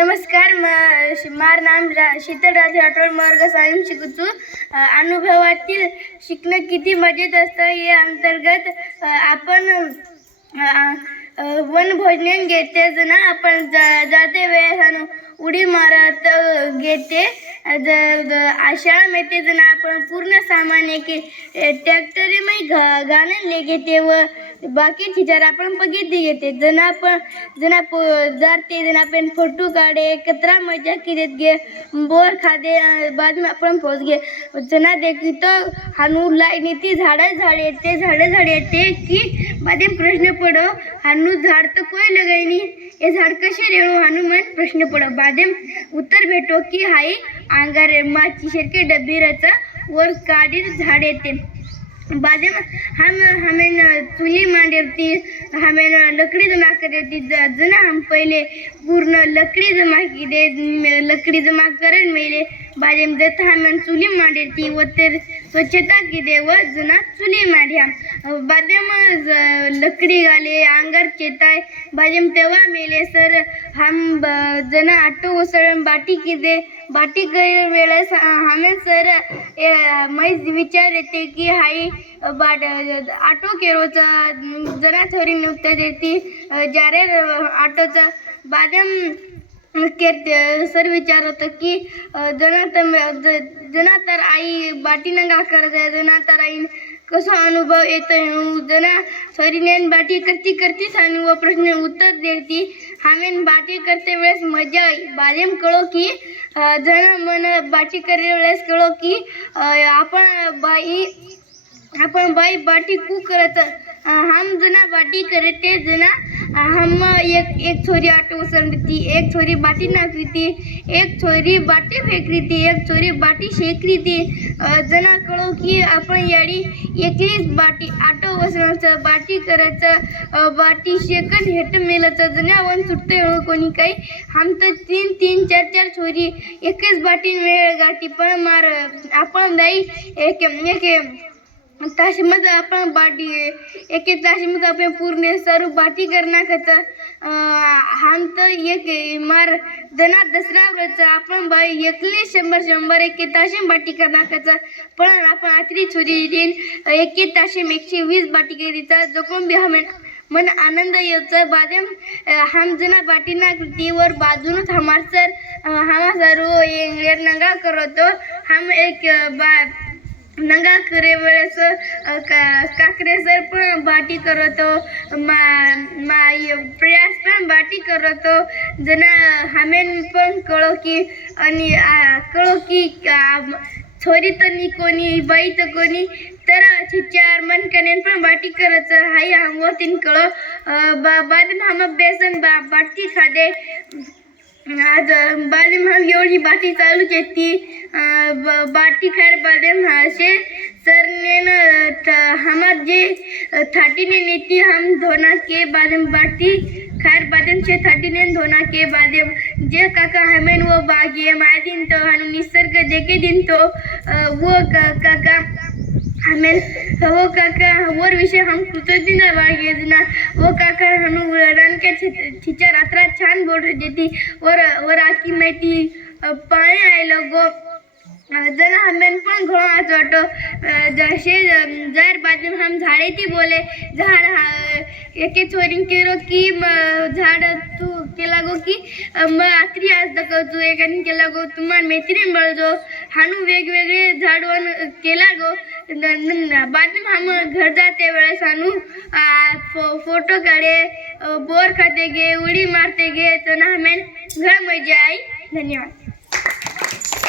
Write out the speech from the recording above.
नमस्कार म- मार नाम रा शीतलराज राठोड वर्ग सायम शिकूचू. अनुभवातील शिकणं किती मजेत असतं या अंतर्गत आपण वन अ, घेते ना आपण जा- जाते वेळेस अनु उडी मारत घेते. अशा मेते जण आपण पूर्ण सामान एक ट्रॅक्टरी मै घालून घेते व बाकी जर आपण बघितली घेते जण आपण जण आपण जाते जण आपण फोटो काढे कचरा मजा किरेत गे बोर खादे बाद आपण पोच गे जना देखी तो हानू लाईनी ती झाडं झाडे येते झाडं झाडे येते की बादे प्रश्न पडो. हानू झाड तर कोई लगाईनी हे झाड कसे रेणू? हानू मन प्रश्न पडो. बादेम उत्तर भेटो की हाई अंगार माची शेरके डबीराचा वर काढी झाड येते. बाद हम हमें चूल्ही मांडती हमें लकड़ी जमा करती जना हम पहले पूर्ण लकड़ी जमा की दे लकड़ी जमा करन मेले। बाजे में जत हमें चूल्ही मांडती व तेर स्वच्छता की दे व जना चूल्ही मांड्या। बादे में ज- लकड़ी गाले आंगर चेताय बाजे में तेव्हा मेले सर हम जना आटो उसळ बाटी की दे। बाटी गैर वेळेस हमें सर मैस विचार येते की हाई बाट ऑटो केरोचा जरा थोडी नुकतं देती जारे ऑटोचा बादम के सर विचार होतं की जना तर जना तर आई बाटीनं का करत जना तर आई कसा अनुभव येतो जना थोडी नेन बाटी करती करतीच आणि व प्रश्न उत्तर देती हामेन बाटी करते वेळेस मजा आई बादाम कळो की जण मन बाटी करी वेळेस कळो की आपण बाई आपण बाई बाटी कू करत हम जना बाटी करते जना हम एक एक छोरी आटो उसरती एक छोरी बाटी नाखरी थी एक छोरी बाटी फेकरी थी एक छोरी बाटी शेकरी थी जना कळो की आपण याडी एकलीच बाटी आटो वसरायचं बाटी करायचं बाटी शेकन हेट मेलाचं जना वन सुटते हो कोणी काही. हम तर तीन तीन चार चार छोरी एकच बाटी वेळ गाठी पण मार आपण नाही एक एक ताशीमध्ये आपण बाटी एक एक ताशीमध्ये आपण पूर्ण सर्व बाटी करणार हान तर एक मार दना दसरा व्रत आपण बाई एकले शंभर शंभर एक एक ताशी बाटी करणार पण आपण आतरी छोरी देईन एक एक ताशी एकशे वीस बाटी केलीचा जो कोण बी हमे मन आनंद येतो बादेम हम जना बाटीना कृतीवर बाजूनच हमार सर हमार सर ये नंगा करतो. हम एक बा नंगा करे वेळेस अ, का काकरे सर पण बाटी करतो मा मा ये प्रयास पण बाटी करतो जना हमेन पण कळो की आणि कळो की छोरी तर नी कोणी बाई तर कोणी तर चिचार मन कनेन पण बाटी करत हाय हम तीन कळो बा बाद में हम बेसन बा बाटी खादे आज बाद में हम एवढी बाटी चालू केली. बाटी खार बाद में असे. सर ने न हमार जे थाटी ने नीति हम धोना के बाद में बाटी खार बादम से थर्टी नाइन धोना के बाद में जे काका हमें वो बागी माय दिन तो हम निसर्ग देके दिन तो अं, वो काका हमें वो काका और विषय हम कृतज्ञ बाळगे ना वो काका हम रन के ठिच्या रात्रा छान बोल देती वर और आकी माहिती अ, पाणी आयलो गो अ, जण हमें पण घोळ आज वाटो जसे जर बाजू हम झाडे ती बोले झाड हा- एके चोरी केलो की म झाड तू केला गो की मग आत्री आज दाखवतो एकाने केला गो तुम्हाला मैत्रीण बळजो हानू वेगवेगळे झाडवण केला गो बाद में हम घर जाते वेळेस सानू फो, फोटो काढे बोर खाते गे उडी मारते गे तो ना हमें घर मजा आई धन्यवाद.